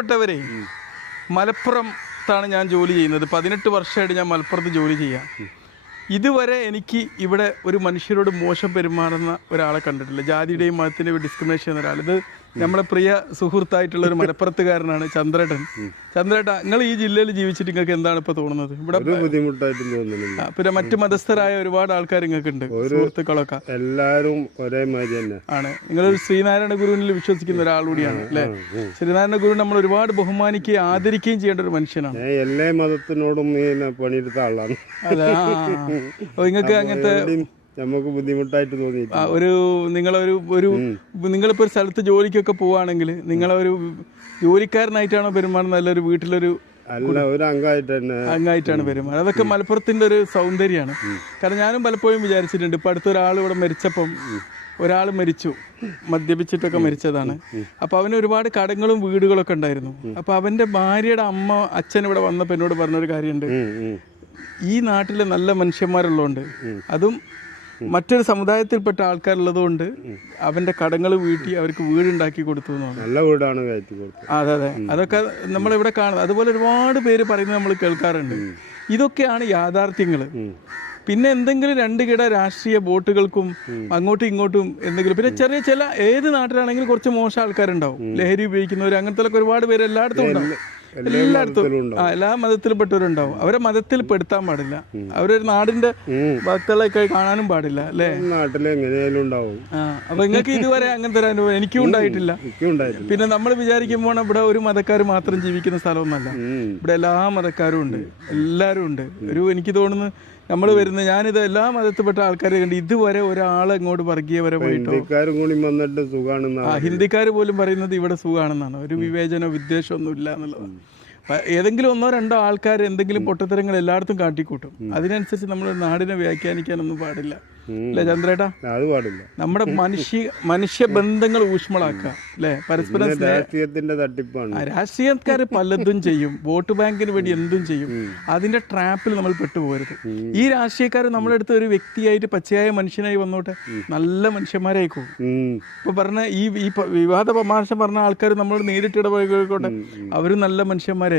പ്പെട്ടവരെ മലപ്പുറത്താണ് ഞാൻ ജോലി ചെയ്യുന്നത്. 18 വർഷമായിട്ട് ഞാൻ മലപ്പുറത്ത് ജോലി ചെയ്യാം. ഇതുവരെ എനിക്ക് ഇവിടെ ഒരു മനുഷ്യരോട് മോശം പെരുമാറുന്ന ഒരാളെ കണ്ടിട്ടില്ല. ജാതിയുടെയും മതത്തിൻ്റെയും ഡിസ്ക്രിമിനേഷൻ ചെയ്യുന്ന ഒരാൾ. ഇത് നമ്മുടെ പ്രിയ സുഹൃത്തായിട്ടുള്ള ഒരു മലപ്പുറത്തുകാരനാണ് ചന്ദ്രേട്ടൻ. ചന്ദ്രേട്ട, നിങ്ങൾ ഈ ജില്ലയിൽ ജീവിച്ചിട്ട് നിങ്ങൾക്ക് എന്താണ് ഇപ്പൊ തോന്നുന്നത്? ഇവിടെ ബുദ്ധിമുട്ടായിട്ട് തോന്നുന്നില്ല. പിന്നെ മറ്റു മതസ്ഥരായ ഒരുപാട് ആൾക്കാർ നിങ്ങൾക്ക് ഉണ്ട്, സുഹൃത്തുക്കളൊക്കെ എല്ലാരും ഒരേമാതിരി തന്നെ ആണ്. നിങ്ങളൊരു ശ്രീനാരായണ ഗുരുവിനിൽ വിശ്വസിക്കുന്ന ഒരാളുകൂടിയാണ് അല്ലെ? ശ്രീനാരായണ ഗുരു നമ്മൾ ഒരുപാട് ബഹുമാനിക്കുകയും ആദരിക്കുകയും ചെയ്യേണ്ട ഒരു മനുഷ്യനാണ്. എല്ലാ മതത്തിനോടും പണിയെടുത്ത ആളാണ്. അല്ല, നിങ്ങൾക്ക് അങ്ങനത്തെ നമുക്ക് ബുദ്ധിമുട്ടായിട്ട് തോന്നി ഒരു നിങ്ങളിപ്പോ ഒരു സ്ഥലത്ത് ജോലിക്കൊക്കെ പോവാണെങ്കിൽ നിങ്ങളൊരു ജോലിക്കാരനായിട്ടാണോ പെരുമാറുന്നത്, നല്ലൊരു വീട്ടിലൊരു അല്ല ഒരു അംഗമായിട്ടാണ് പെരുമാറുന്നത്? അതൊക്കെ മലപ്പുറത്തിന്റെ ഒരു സൗന്ദര്യമാണ്. കാരണം ഞാനും പലപ്പോഴും വിചാരിച്ചിട്ടുണ്ട്. ഇപ്പൊ അടുത്തൊരാൾ ഇവിടെ മരിച്ചപ്പം ഒരാൾ മരിച്ചു, മദ്യപിച്ചിട്ടൊക്കെ മരിച്ചതാണ്. അപ്പൊ അവന് ഒരുപാട് കടങ്ങളും വീടുകളൊക്കെ ഉണ്ടായിരുന്നു. അപ്പൊ അവന്റെ ഭാര്യയുടെ അച്ഛൻ ഇവിടെ വന്നപ്പോൾ എന്നോട് പറഞ്ഞൊരു കാര്യമുണ്ട്. ഈ നാട്ടിലെ നല്ല മനുഷ്യന്മാരുള്ളതുകൊണ്ട്, അതും മറ്റൊരു സമുദായത്തിൽപ്പെട്ട ആൾക്കാരുള്ളതുകൊണ്ട് അവന്റെ കടങ്ങൾ വീട്ടി അവർക്ക് വീടുണ്ടാക്കി കൊടുത്തു എന്നാണ്. നല്ല വീടാണ് കയറ്റി കൊടുത്തത്. അതെ അതെ, അതൊക്കെ നമ്മളിവിടെ കാണുന്നത്. അതുപോലെ ഒരുപാട് പേര് പറയുന്നത് നമ്മൾ കേൾക്കാറുണ്ട്. ഇതൊക്കെയാണ് യാഥാർത്ഥ്യങ്ങൾ. പിന്നെ എന്തെങ്കിലും രണ്ട് കിട രാഷ്ട്രീയ വോട്ടുകൾക്കും അങ്ങോട്ടും ഇങ്ങോട്ടും എന്തെങ്കിലും, പിന്നെ ചെറിയ ചില ഏത് നാട്ടിലാണെങ്കിലും കുറച്ച് മോശം ആൾക്കാരുണ്ടാവും, ലഹരി ഉപയോഗിക്കുന്നവർ, അങ്ങനത്തെ ഒരുപാട് പേര് എല്ലായിടത്തും ഉണ്ടാവും. എല്ലാ മതത്തിൽപ്പെട്ടവരുണ്ടാവും. അവരെ മതത്തിൽ പെടുത്താൻ പാടില്ല. അവരൊരു നാടിന്റെ ഭക്തകളൊക്കെ കാണാനും പാടില്ല അല്ലേ? നാട്ടില് എങ്ങനെയാലും ഉണ്ടാവും. അപ്പൊ നിങ്ങൾക്ക് ഇതുവരെ അങ്ങനത്തെ ഒരു അനുഭവം എനിക്കും ഉണ്ടായിട്ടില്ല. പിന്നെ നമ്മൾ വിചാരിക്കുമ്പോൾ ഇവിടെ ഒരു മതക്കാർ മാത്രം ജീവിക്കുന്ന സ്ഥലമൊന്നല്ല. ഇവിടെ എല്ലാ മതക്കാരും ഉണ്ട്, എല്ലാവരും ഉണ്ട്. എനിക്ക് തോന്നുന്നു നമ്മൾ വരുന്ന, ഞാനിത് എല്ലാ മതത്തിൽപ്പെട്ട ആൾക്കാരെ കണ്ട് ഇതുവരെ ഒരാളെ ഇങ്ങോട്ട് വർഗീയവരെ പോയിട്ടോ. ഹിന്ദിക്കാർ പോലും പറയുന്നത് ഇവിടെ സുഖാണെന്നാണ്. ഒരു വിവേചനോ വിദ്വേഷമൊന്നും ഇല്ല എന്നുള്ളതാണ്. ഏതെങ്കിലും ഒന്നോ രണ്ടോ ആൾക്കാർ എന്തെങ്കിലും പൊട്ടത്തരങ്ങൾ എല്ലായിടത്തും കാട്ടിക്കൂട്ടും. അതിനനുസരിച്ച് നമ്മൾ നാടിനെ വ്യാഖ്യാനിക്കാനൊന്നും പാടില്ല അല്ലെ ചന്ദ്രേട്ടാ? അത് പാടില്ല. നമ്മുടെ മനുഷ്യ ബന്ധങ്ങൾ ഊഷ്മളാക്കുക അല്ലെ? പരസ്പരം രാഷ്ട്രീയത്തിന്റെ തട്ടിപ്പാണ്. രാഷ്ട്രീയക്കാർ പലതും ചെയ്യും, വോട്ട് ബാങ്കിന് വേണ്ടി എന്തും ചെയ്യും. അതിന്റെ ട്രാപ്പിൽ നമ്മൾ പെട്ടുപോകരുത്. ഈ രാഷ്ട്രീയക്കാർ നമ്മുടെ അടുത്ത് ഒരു വ്യക്തിയായിട്ട് പച്ചയായ മനുഷ്യനായി വന്നോട്ടെ, നല്ല മനുഷ്യന്മാരായിക്കോ. ഇപ്പൊ പറഞ്ഞ ഈ വിവാദ പരാമർശം പറഞ്ഞ ആൾക്കാർ നമ്മളോട് നേരിട്ട് ഇടപഴകിക്കോട്ടെ, അവരും നല്ല മനുഷ്യന്മാരായിരിക്കും.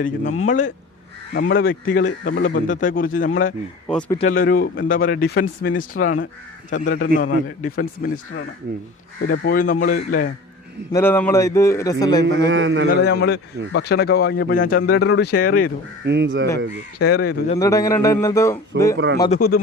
നമ്മളെ വ്യക്തികൾ, നമ്മളുടെ ബന്ധത്തെക്കുറിച്ച്, നമ്മളെ ഹോസ്പിറ്റലിലൊരു എന്താ പറയുക, ഡിഫൻസ് മിനിസ്റ്ററാണ് ചന്ദ്രേട്ടൻ എന്ന് പറഞ്ഞാൽ. ഡിഫൻസ് മിനിസ്റ്ററാണ്. പിന്നെ എപ്പോഴും നമ്മൾ അല്ലേ, ഇന്നലെ നമ്മളെ ഇത് രസമല്ലായിരുന്നു. ഇന്നലെ നമ്മള് ഭക്ഷണമൊക്കെ വാങ്ങിയപ്പോൾ ഞാൻ ചന്ദ്രേട്ടനോട് ഷെയർ ചെയ്തു. ചന്ദ്രേട്ടൻ എങ്ങനെ ഉണ്ടായിരുന്നു? മധുഹൂദ്